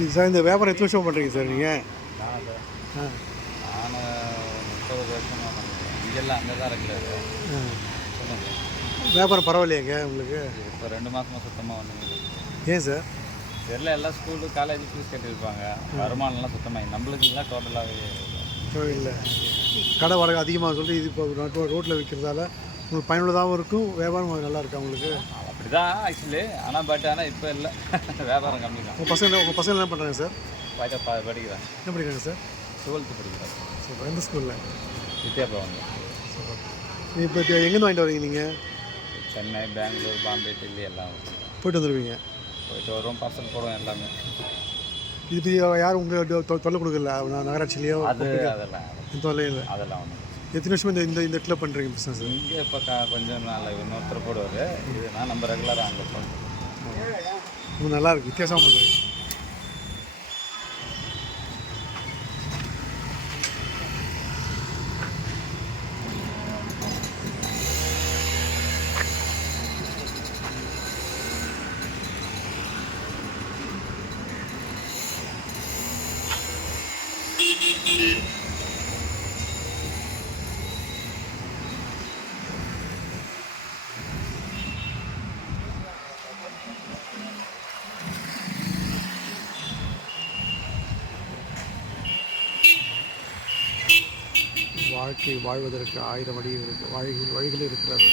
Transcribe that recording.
இது சார் இந்த வியாபாரம் எத்தனை வருஷம் பண்ணுறீங்க சார் நீங்கள்? நானா சார்? ஆ நான் 30 வருஷமாக பண்ணுறேன். இங்கெல்லாம் அங்கே தான் இருக்கிறது. ஆ சொல்லுங்கள். வியாபாரம் பரவாயில்லையாங்க உங்களுக்கு? இப்போ 2 மாதமாக சுத்தமாக ஒன்றுமே இல்லை. ஏன் சார்? தெரியல, எல்லாம் ஸ்கூலு காலேஜ் ஃபீஸ் கட்டியிருப்பாங்க. வருமானம்லாம் சுத்தமாக நம்மளுக்குலாம் டோட்டலாகவே இல்லை, கடை வாடகை அதிகமாக சொல்லி இது இப்போ ரோட்டில் விற்கிறதால உங்களுக்கு பயனுள்ளதாகவும் இருக்கும், வியாபாரம் நல்லா இருக்கா உங்களுக்கு? அப்படி தான் ஆக்சுவலி. ஆனால் இப்போ இல்லை. வியாபாரம் கம்மி தான். உங்கள் பசங்க என்ன பண்ணுறாங்க சார்? படிக்கிறேன். என்ன படிக்கிறாங்க சார்? 12th படிக்கிறேன். சூப்பர். எந்த ஸ்கூலில்? வித்யாபவன். சூப்பர். இப்போ எங்கேருந்து வாங்கிட்டு வரீங்க நீங்கள்? சென்னை, பெங்களூர், பாம்பே, டெல்லி எல்லாம் போய்ட்டு வந்துடுவீங்க? போயிட்டு வருவோம், பார்சல் போடுவோம் எல்லாமே. இது யாரும் உங்களுக்கு தொல்லை கொடுக்கல நகராட்சியிலையோ? அதெல்லாம் தொல்லை இல்லை. அதெல்லாம் ஒன்றும். எத்தனை வருஷமாக இந்த இந்த இடத்துல பண்ணுறீங்க பிஸ்னஸ்? இங்கே இப்போ கொஞ்சம் நாள் இன்னொருத்தர் போடுவார். இதுனா நம்ம ரெகுலராக அங்கே போடுறோம். ரொம்ப நல்லா இருக்குது, வித்தியாசமாக பண்ணுறீங்க. வாழ்க்கை வாழ்வதற்கு 1000 வழிகள் இருக்கிறது.